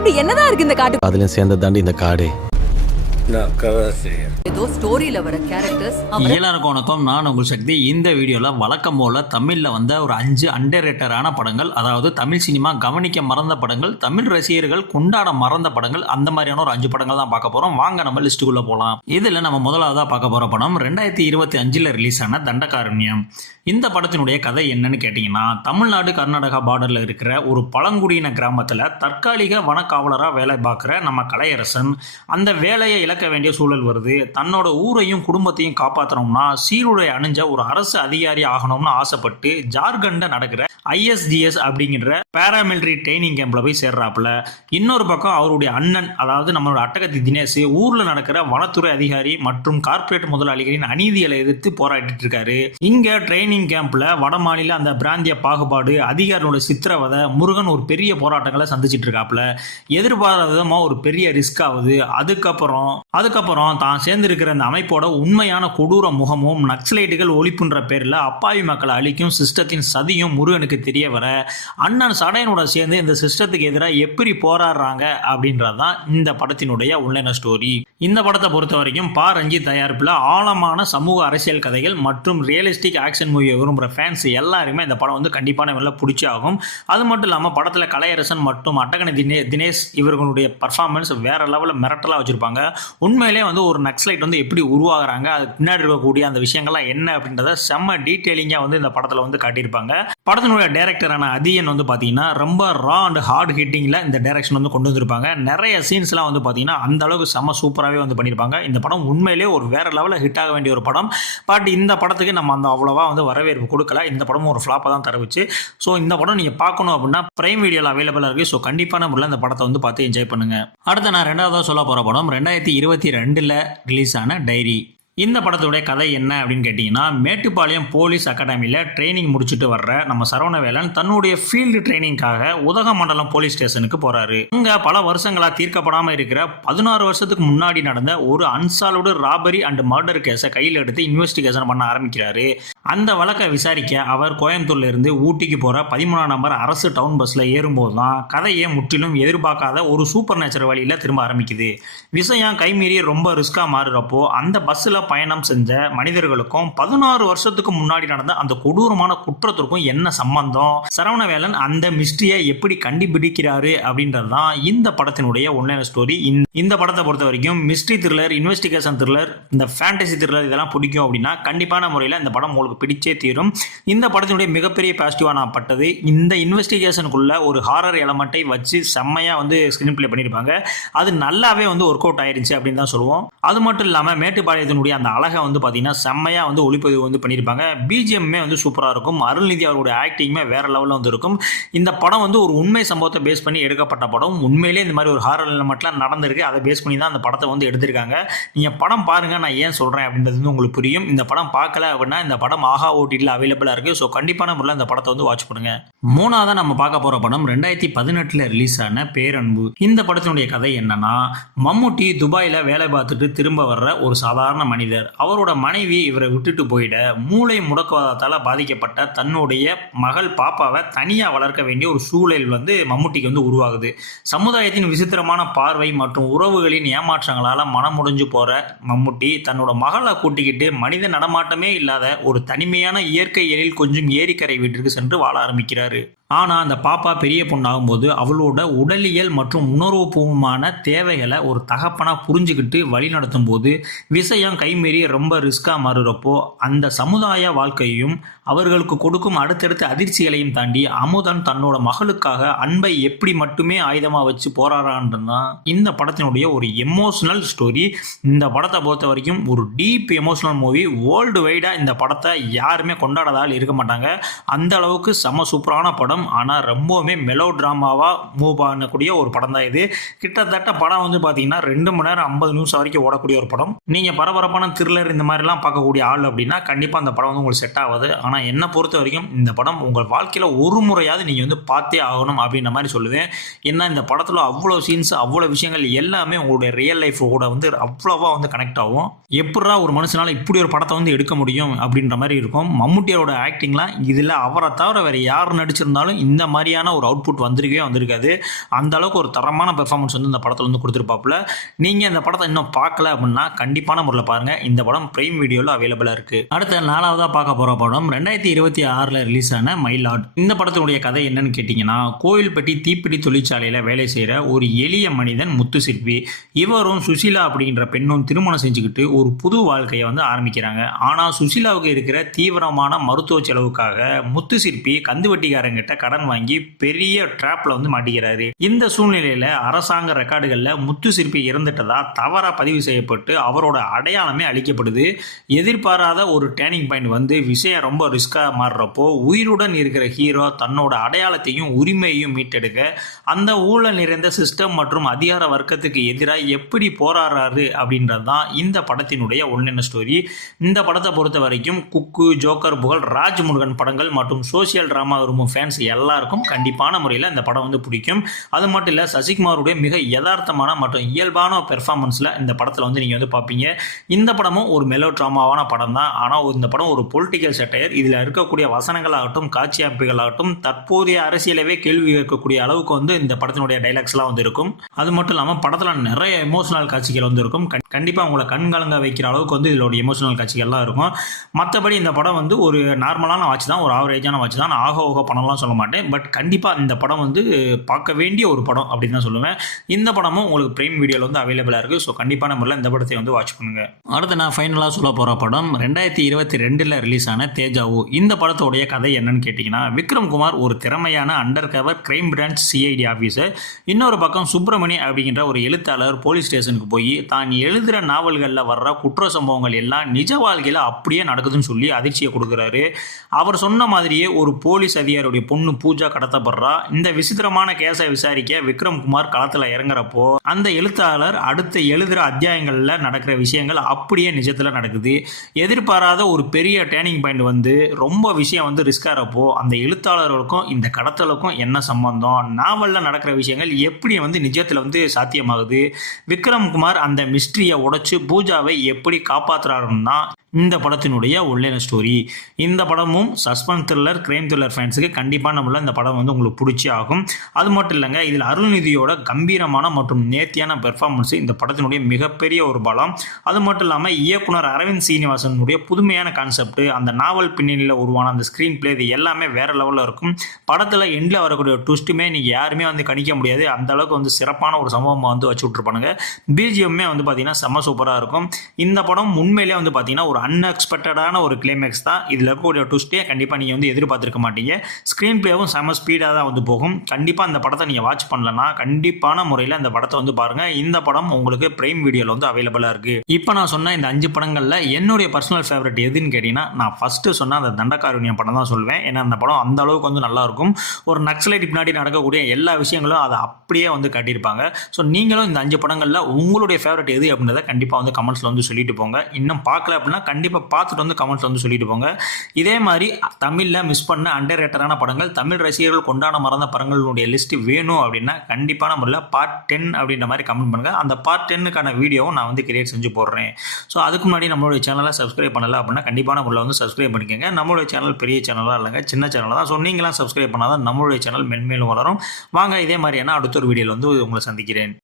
அப்படி என்னதான் இருக்கு இந்த காட்டு? அதுல சேர்ந்த தாண்டி இந்த காடே. ஏதோ ஸ்டோரியில வர கேரக்டர்ஸ். எல்லாருக்கும் வணக்கம், நான் உங்கள் சக்தி. இந்த வீடியோவில் வழக்கம் போல தமிழில் வந்த ஒரு 5 அண்டர்ரேட்டடான படங்கள், அதாவது தமிழ் சினிமா கவனிக்க மறந்த படங்கள், தமிழ் ரசிகர்கள் கொண்டாட மறந்த படங்கள், அந்த மாதிரியான ஒரு 5 படங்கள் தான் பார்க்க போகிறோம். வாங்க நம்ம லிஸ்ட்டுக்குள்ளே போகலாம். இதில் நம்ம முதலாவதாக பார்க்க போகிற படம் 2025 ரிலீஸ் ஆன தண்டகாரண்யம். இந்த படத்தினுடைய கதை என்னன்னு கேட்டிங்கன்னா, தமிழ்நாடு கர்நாடகா பார்டரில் இருக்கிற ஒரு பழங்குடியின கிராமத்தில் தற்காலிக வனக்காவலராக வேலை பார்க்குற நம்ம கலையரசன் அந்த வேலையை இழக்க வேண்டிய சூழல் வருது. தன்னோட ஊரையும் குடும்பத்தையும் காப்பாற்றணும்னா சீருடை அணிஞ்ச ஒரு அரசு அதிகாரி ஆகணும்னு ஆசைப்பட்டு ஜார்க்கண்ட நடக்கிற ISGS அப்படிங்கிற பேராமிலிட்டரி ட்ரைனிங் கேம்ப்ல போய் சேர்றாப்புல. இன்னொரு பக்கம் அவருடைய அண்ணன், அதாவது நம்மளோட அட்டகத்தி தினேஷ், ஊர்ல நடக்கிற வனத்துறை அதிகாரி மற்றும் கார்ப்பரேட் முதலாளிகளின் அநீதிகளை எதிர்த்து போராடிட்டு இருக்காரு. இங்க ட்ரைனிங் கேம்ப்ல வடமாநில அந்த பிராந்திய பாகுபாடு, அதிகாரியோட சித்திரவதை, முருகன் ஒரு பெரிய போராட்டங்களை சந்திச்சிட்டு இருக்காப்புல. எதிர்பாராத விதமா ஒரு பெரிய ரிஸ்க் ஆகுது. அதுக்கப்புறம் தான் சேர்ந்திருக்கிற அந்த அமைப்போட உண்மையான கொடூர முகமும் நக்சலைட்டுகள் ஒழிப்புன்ற பேர்ல அப்பாவி மக்களை அழிக்கும் சிஸ்டத்தின் சதியும் முருகனுக்கு தெரிய வர, அண்ணன் சடையனோட சேர்ந்து இந்த சிஸ்டத்துக்கு எதிராக எப்படி போராடுறாங்க அப்படின்றதான் இந்த படத்தினுடைய உள்ளன ஸ்டோரி. இந்த படத்தை பொறுத்த வரைக்கும் ரஞ்சித் தயாரிப்புல ஆழமான சமூக அரசியல் கதைகள் மற்றும் ரியலிஸ்டிக் ஆக்ஷன் மூவியை விரும்புகிற ஃபேன்ஸ் எல்லாருமே இந்த படம் வந்து கண்டிப்பான வெளில பிடிச்சி ஆகும். அது மட்டும் இல்லாமல் படத்தில் கலையரசன் மற்றும் அட்டகத்தி தினேஷ் இவர்களுடைய பர்ஃபார்மன்ஸ் வேற லெவலில் மிரட்டலாக வச்சிருப்பாங்க. உண்மையிலே வந்து ஒரு நக்சலைட் வந்து எப்படி உருவாகிறாங்க, அதுக்கு பின்னாடி இருக்கக்கூடிய அந்த விஷயங்கள்லாம் என்ன அப்படின்றத செம்ம டீட்டெயிலிங்காக வந்து இந்த படத்தில் வந்து காட்டியிருப்பாங்க. படத்தினுடைய டைரக்டரான அதியன் வந்து பார்த்தீங்கன்னா ரொம்ப ரா அண்ட் ஹார்ட் ஹிட்டிங்கில் இந்த டைரக்ஷன் வந்து கொண்டு வந்திருப்பாங்க. நிறைய சீன்ஸ்லாம் வந்து பார்த்தீங்கன்னா அந்த அளவுக்கு செம்ம சூப்பராகவே வந்து பண்ணியிருப்பாங்க. இந்த படம் உண்மையிலே ஒரு வேற லெவலில் ஹிட் ஆக வேண்டிய ஒரு படம். பட் இந்த படத்துக்கு நம்ம அந்த அவ்வளோவா வந்து வரவேற்பு கொடுக்கல. இந்த படமும் ஒரு ஃப்ளாப்பாக தான் தரவிச்சு. ஸோ இந்த படம் நீங்கள் பார்க்கணும் அப்படின்னா பிரைம் வீடியோவில் அவைலபிளாக இருக்குது. ஸோ கண்டிப்பான முறையில் இந்த படத்தை வந்து பார்த்து என்ஜாய் பண்ணுங்க. அடுத்து நான் ரெண்டாவதாக சொல்ல போகிற படம் 2022 ரிலீஸ் ஆன டைரி. இந்த படத்துடைய கதை என்ன அப்படின்னு கேட்டிங்கன்னா, மேட்டுப்பாளையம் போலீஸ் அகாடமியில் ட்ரைனிங் முடிச்சுட்டு வர்ற நம்ம சரவணவேலன் தன்னுடைய ஃபீல்டு ட்ரைனிங்காக உதகமண்டலம் போலீஸ் ஸ்டேஷனுக்கு போகிறாரு. அங்கே பல வருஷங்களாக தீர்க்கப்படாமல் இருக்கிற 16 வருஷத்துக்கு முன்னாடி நடந்த ஒரு அன்சால்வ்டு ராபரி அண்ட் மர்டர் கேஸை கையில் எடுத்து இன்வெஸ்டிகேஷன் பண்ண ஆரம்பிக்கிறாரு. அந்த வழக்கை விசாரிக்க அவர் கோயம்புத்தூர்ல இருந்து ஊட்டிக்கு போகிற 13ஆம் நம்பர் அரசு டவுன் பஸ்ஸில் ஏறும்போது தான் கதையை முற்றிலும் எதிர்பார்க்காத ஒரு சூப்பர் நேச்சுரல் வழியில் திரும்ப ஆரம்பிக்குது. விஷயம் கைமீறி ரொம்ப ரிஸ்காக மாறுறப்போ அந்த பஸ்ஸில் பயணம் செஞ்ச மனிதர்களுக்கும் 16 வருஷத்துக்கு முன்னாடி நடந்த அந்த கொடூரமான குற்றத்திற்கும் என்ன சம்பந்தம், சரவணவேலன் அந்த மிஸ்ட்ரியை எப்படி கண்டுபிடிக்கிறாரு அப்படின்றது தான் இந்த படத்தினுடைய ஒன்லைன் ஸ்டோரி. இந்த படத்தை பொறுத்த வரைக்கும் மிஸ்ட்ரி த்ரில்லர், இன்வெஸ்டிகேஷன் த்ரில்லர், இந்த ஃபேண்டசி த்ரில்லர் இதெல்லாம் பிடிக்கும் அப்படின்னா கண்டிப்பான முறையில் இந்த படம் உங்களுக்கு பிடிச்சே தீரும். இந்த படத்தினுடைய மிகப்பெரிய பாசிட்டிவாக நான் பட்டது, இந்த இன்வெஸ்டிகேஷனுக்குள்ள ஒரு ஹாரர் எலமெண்ட்டை வச்சு செம்மையா வந்து ஸ்கிரீன் பிளே பண்ணியிருப்பாங்க. அது நல்லாவே வந்து ஒர்க் அவுட் ஆயிருச்சு அப்படின்னு தான் சொல்லுவோம். அது மட்டும் இல்லாமல் மேட்டுப்பாளையத்தினுடைய அந்த அழகை வந்து பார்த்தீங்கன்னா செம்மையா வந்து ஒளிப்பதிவு வந்து பண்ணியிருப்பாங்க. பிஜிஎம்மே வந்து சூப்பராக இருக்கும். அருள்நிதி அவருடைய ஆக்டிங்குமே வேற லெவலில் வந்து இருக்கும். இந்த படம் வந்து ஒரு உண்மை சம்பவத்தை பேஸ் பண்ணி எடுக்கப்பட்ட படம். உண்மையிலே இந்த மாதிரி ஒரு ஹாரர் எலமெண்ட்லாம் நடந்திருக்கு. அதை பேஸ் பண்ணி தான் அந்த படத்தை வந்து எடுத்திருக்காங்க. நீங்கள் படம் பாருங்க, நான் ஏன் சொல்கிறேன் அப்படின்றது வந்து உங்களுக்கு புரியும். இந்த படம் பார்க்கல அப்படின்னா இந்த படம் ஆஹா ஓடிடியில் அவைலபிளாக இருக்குது. ஸோ கண்டிப்பான முறையில் இந்த படத்தை வந்து வாட்ச் பண்ணுங்க. மூணாவதாக நம்ம பார்க்க போகிற படம் 2018 ரிலீஸ் ஆன பேரன்பு. இந்த படத்தினுடைய கதை என்னன்னா, மம்முட்டி துபாயில் வேலை பார்த்துட்டு திரும்ப வர்ற ஒரு சாதாரண மனிதர். அவரோட மனைவி இவரை விட்டுட்டு போயிட மூளை முடக்குவாதத்தால் பாதிக்கப்பட்ட தன்னுடைய மகள் பாப்பாவை தனியாக வளர்க்க வேண்டிய ஒரு சூழல் வந்து மம்முட்டிக்கு வந்து உருவாகுது. சமுதாயத்தின் விசித்திரமான பார்வை மற்றும் உறவுகளின் ஏமாற்றங்களால் மனமுடைஞ்சு போகிற மம்முட்டி தன்னோட மகளை கூட்டிக்கிட்டு மனித நடமாட்டமே இல்லாத ஒரு தனிமையான இயற்கை எழில் கொஞ்சம் ஏரிக்கரை வீட்டிற்கு சென்று வாழ ஆரம்பிக்கிறாரு. ஆனால் அந்த பாப்பா பெரிய பொண்ணாகும்போது அவளோட உடலியல் மற்றும் உணர்வுபூர்வமான தேவைகளை ஒரு தகப்பனாக புரிஞ்சுக்கிட்டு வழி நடத்தும் போது விஷயம் கைமீறி ரொம்ப ரிஸ்காக மாறுறப்போ அந்த சமுதாய வாழ்க்கையும் அவர்களுக்கு கொடுக்கும் அடுத்தடுத்த அதிர்ச்சிகளையும் தாண்டி அமுதன் தன்னோட மகளுக்காக அன்பை எப்படி மட்டுமே ஆயுதமாக வச்சு போராடுறான்றதுதான் இந்த படத்தினுடைய ஒரு எமோஷனல் ஸ்டோரி. இந்த படத்தை பொறுத்த வரைக்கும் ஒரு டீப் எமோஷனல் மூவி. வேர்ல்டு வைடாக இந்த படத்தை யாருமே கொண்டாடாதால் இருக்க மாட்டாங்க. அந்த அளவுக்கு செம சூப்பரான படம். ஆனால் ரொம்பவுமே மெலோ ட்ராமாவாக மூவ் பண்ணக்கூடிய ஒரு படம் தான் இது. கிட்டத்தட்ட படம் வந்து பார்த்தீங்கன்னா 2 மணி நேரம் 50 நிமிஷம் வரைக்கும் ஓடக்கூடிய ஒரு படம். நீங்கள் பரபரப்பான த்ரில்லர் இந்த மாதிரிலாம் பார்க்கக்கூடிய ஆள் அப்படின்னா கண்டிப்பாக அந்த படம் வந்து உங்களுக்கு செட் ஆகாது. ஆனால் என்னை பொறுத்த வரைக்கும் இந்த படம் உங்கள் வாழ்க்கையில் ஒரு முறையாவது நீங்கள் வந்து பார்த்தே ஆகணும் அப்படின்ற மாதிரி சொல்லுவேன். ஏன்னா இந்த படத்தில் அவ்வளோ சீன்ஸ், அவ்வளோ விஷயங்கள் எல்லாமே உங்களுடைய ரியல் லைஃப் கூட வந்து அவ்வளோவா வந்து கனெக்ட் ஆகும். எப்படா ஒரு மனுஷனால இப்படி ஒரு படத்தை வந்து எடுக்க முடியும் அப்படின்ற மாதிரி இருக்கும். மம்முட்டியோட ஆக்டிங்லாம் இதில் அவரை தவிர வேறு யார் நடிச்சிருந்தாலும் இருந்தாலும் இந்த மாதிரியான ஒரு அவுட்புட் வந்திருக்காது. அந்த அளவுக்கு ஒரு தரமான பெர்ஃபார்மன்ஸ் வந்து இந்த படத்தில் வந்து கொடுத்துருப்பாப்புல. நீங்கள் இந்த படத்தை இன்னும் பார்க்கல அப்படின்னா கண்டிப்பான முறையில் பாருங்கள். இந்த படம் பிரைம் வீடியோவில் அவைலபிளாக இருக்குது. அடுத்த 4வதாக பார்க்க போகிற படம் 2026 ரிலீஸ் ஆன மை லார்ட். இந்த படத்தினுடைய கதை என்னன்னு கேட்டிங்கன்னா, கோயில்பட்டி தீப்பிடி தொழிற்சாலையில் வேலை செய்கிற ஒரு எளிய மனிதன் முத்துசிற்பி. இவரும் சுஷீலா அப்படின்ற பெண்ணும் திருமணம் செஞ்சுக்கிட்டு ஒரு புது வாழ்க்கையை வந்து ஆரம்பிக்கிறாங்க. ஆனால் சுஷீலாவுக்கு இருக்கிற தீவிரமான மருத்துவ செலவுக்காக முத்துசிற்பி கந்துவட்டிக்காரங்கிட்ட கடன் வாங்கி பெரிய ட்ராப்ல வந்து மாட்டிக்கிறாரு. இந்த சூழ்நிலையில் அரசாங்க ரெக்கார்டுகளில் முத்துசிற்பி இறந்துட்டதா தவறாக பதிவு செய்யப்பட்டு அவரோட அடையாளமே அளிக்கப்படுது. எதிர்பாராத ஒரு டேர்னிங் பாயிண்ட் வந்து விஷயம் ரொம்ப ரிஸ்காக மாறுறப்போ உயிருடன் இருக்கிற ஹீரோ தன்னோட அடையாளத்தையும் உரிமையையும் மீட்டெடுக்க அந்த ஊழல் நிறைந்த சிஸ்டம் மற்றும் அதிகார வர்க்கத்துக்கு எதிராக எப்படி போராடுறாரு அப்படின்றது தான் இந்த படத்தினுடைய ஒன்னென்ன ஸ்டோரி. இந்த படத்தை பொறுத்த வரைக்கும் குக்கு, ஜோக்கர், புகழ், ராஜ்முருகன் படங்கள் மற்றும் சோசியல் டிராமா விரும்பும் ஃபேன்ஸ் எல்லாருக்கும் கண்டிப்பான முறையில் இந்த படம் வந்து பிடிக்கும். அது மட்டும் இல்லை, சசிகுமாருடைய மிக யதார்த்தமான மற்றும் இயல்பான பெர்ஃபார்மன்ஸில் இந்த படத்தில் வந்து நீங்கள் வந்து பார்ப்பீங்க. இந்த படமும் ஒரு மெலோ ட்ராமாவான படம் தான். ஆனால் இந்த படம் ஒரு பொலிட்டிக்கல் செட்டையர். இதில் இருக்கக்கூடிய வசனங்களாகட்டும், காட்சி அமைப்புகளாகட்டும், தற்போதைய அரசியலவே கேள்வி கேட்கக்கூடிய அளவுக்கு வந்து இந்த படத்தினுடைய டைலாக்ஸ்லாம் வந்து இருக்கும். அது மட்டும் இல்லாமல் படத்தில் நிறைய எமோஷனல் காட்சிகள் வந்து இருக்கும். கண்டிப்பாக உங்களை கண்கலங்க வைக்கிற அளவுக்கு வந்து இதோட எமோஷனல் காட்சிகள்லாம் இருக்கும். மற்றபடி இந்த படம் வந்து ஒரு நார்மலான வாட்ச் தான், ஒரு ஆவரேஜான வாட்ச் தான். நான் ஆக படம்லாம் சொல்ல மாட்டேன். பட் கண்டிப்பாக இந்த படம் வந்து பார்க்க வேண்டிய ஒரு படம் அப்படின்னு தான் சொல்லுவேன். இந்த படமும் உங்களுக்கு பிரைம் வீடியோவில் வந்து அவைலபிளாக இருக்குது. ஸோ கண்டிப்பான முறையில் இந்த படத்தை வந்து வாட்ச் பண்ணுங்கள். அடுத்து நான் ஃபைனலாக சொல்ல போகிற படம் 2022 ரிலீஸ் ஆன தேஜாவு. இந்த படத்தோடைய கதை என்னன்னு கேட்டிங்கன்னா, விக்ரம் குமார் ஒரு திறமையான under cover crime branch CID officer. இன்னொரு பக்கம் சுப்பிரமணி அப்படிங்கிற ஒரு எழுத்தாளர் போலீஸ் ஸ்டேஷனுக்கு போய் தான் எழுதுகிற நாவல்களில் வர்ற குற்ற சம்பவங்கள் எல்லாம் நிஜ வாழ்க்கையில் அப்படியே நடக்குதுன்னு சொல்லி அதிர்ச்சியை கொடுக்குறாரு. அவர் சொன்ன மாதிரியே ஒரு போலீஸ் அதிகாரியுடைய பொண்ணு பூஜா கடத்தப்படுறா. இந்த விசித்திரமான கேஸை விசாரிக்க விக்ரம் குமார் களத்தில் இறங்குறப்போ அந்த எழுத்தாளர் அடுத்த எழுதுகிற அத்தியாயங்களில் நடக்கிற விஷயங்கள் அப்படியே நிஜத்தில் நடக்குது. எதிர்பாராத ஒரு பெரிய டேர்னிங் பாயிண்ட் வந்து ரொம்ப விஷயம் வந்து ரிஸ்காகிறப்போ அந்த எழுத்தாளர்களுக்கும் இந்த கடத்தலுக்கும் என்ன சம்பந்தம், நாவலில் நடக்கிற விஷயங்கள் எப்படி வந்து நிஜத்தில் வந்து சாத்தியமாகுது, விக்ரம் குமார் அந்த மிஸ்ட்ரியை உடைச்சு பூஜாவை எப்படி காப்பாற்றுறாருன்னா இந்த படத்தினுடைய ஒன்லைன் ஸ்டோரி. இந்த படமும் சஸ்பென்ஸ் த்ரில்லர், கிரைம் த்ரில்லர் ஃபேன்ஸுக்கு கண்டிப்பாக நம்மள இந்த படம் வந்து உங்களுக்கு பிடிச்சி ஆகும். அது மட்டும் இல்லைங்க, இதில் அருள்நிதியோட கம்பீரமான மற்றும் நேர்த்தியான பெர்ஃபார்மன்ஸ் இந்த படத்தினுடைய மிகப்பெரிய ஒரு பலம். அது மட்டும் இல்லாமல் இயக்குனர் அரவிந்த் சீனிவாசனுடைய புதுமையான கான்செப்ட், அந்த நாவல் பின்னணியில் உருவான அந்த ஸ்க்ரீன் பிளே, இது எல்லாமே வேற லெவலில் இருக்கும். படத்தில் எண்டில் வரக்கூடிய ட்விஸ்ட்டுமே நீங்கள் யாருமே வந்து கணிக்க முடியாது. அந்த அளவுக்கு வந்து சிறப்பான ஒரு சம்பவமாக வந்து வச்சு விட்ருப்பானுங்க. பிஜிஎம்மே வந்து பார்த்தீங்கன்னா செம்ம சூப்பராக இருக்கும். இந்த படம் உண்மையிலே வந்து பார்த்தீங்கன்னா ஒரு அன்எக்ஸ்பெக்டடான ஒரு கிளைமேக்ஸ் தான். இதில் இருக்கக்கூடிய ட்விஸ்ட்டே கண்டிப்பாக நீங்கள் வந்து எதிர்பார்த்திருக்க மாட்டீங்க. ஸ்க்ரீன் பிளேவும் செம்ம ஸ்பீடாக தான் வந்து போகும். கண்டிப்பாக இந்த படத்தை நீங்கள் வாட்ச் பண்ணலன்னா கண்டிப்பான முறையில் இந்த படத்தை வந்து பாருங்கள். இந்த படம் உங்களுக்கு பிரைம் வீடியோவில் வந்து அவைலபிளாக இருக்குது. இப்போ நான் சொன்ன இந்த 5 படங்களில் என்னுடைய பர்சனல் ஃபேவரட் எதுன்னு கேட்டிங்கன்னா, நான் ஃபஸ்ட்டு சொன்ன அந்த தண்டகாரண்யம் படம் தான் சொல்வேன். ஏன்னா அந்த படம் அந்த அளவுக்கு வந்து நல்லாயிருக்கும். ஒரு நக்சலைட் பின்னாடி நடக்கக்கூடிய எல்லா விஷயங்களும் அதை அப்படியே வந்து காட்டியிருப்பாங்க. ஸோ நீங்களும் இந்த 5 படங்களில் உங்களுடைய ஃபேவரட் எது அப்படின்றத கண்டிப்பாக வந்து கமெண்ட்ஸில் வந்து சொல்லிட்டு போங்க. இன்னும் பார்க்கல அப்படின்னா கண்டிப்பாக பார்த்துட்டு வந்து கமெண்ட்ஸ் வந்து சொல்லிட்டு போங்க. இதே மாதிரி தமிழில் மிஸ் பண்ண அண்டர் ரேட்டடான படங்கள், தமிழ் ரசிகர்கள் கொண்டாட மறந்த படங்களுடைய லிஸ்ட் வேணும் அப்படின்னா கண்டிப்பான முறையில் பார்ட் 10 அப்படின்ற மாதிரி கமெண்ட் பண்ணுங்கள். அந்த பார்ட் 10க்கான வீடியோவும் நான் வந்து கிரியேட் செஞ்சு போடுறேன். ஸோ அதுக்கு முன்னாடி நம்மளுடைய சேனலை சப்ஸ்கிரைப் பண்ணல அப்படின்னா கண்டிப்பான முறையில் வந்து சப்ஸ்கிரைப் பண்ணிக்கோங்க. நம்மளுடைய சேனல் பெரிய சேனலாக இல்லைங்க, சின்ன சேனல் தான். ஸோ நீங்களாம் சப்ஸ்கிரைப் பண்ணாதான் நம்மளுடைய சேனல் மென்மேலும் வளரும். வாங்க இதே மாதிரியான அடுத்த ஒரு வீடியோவில் வந்து உங்களை சந்திக்கிறேன்.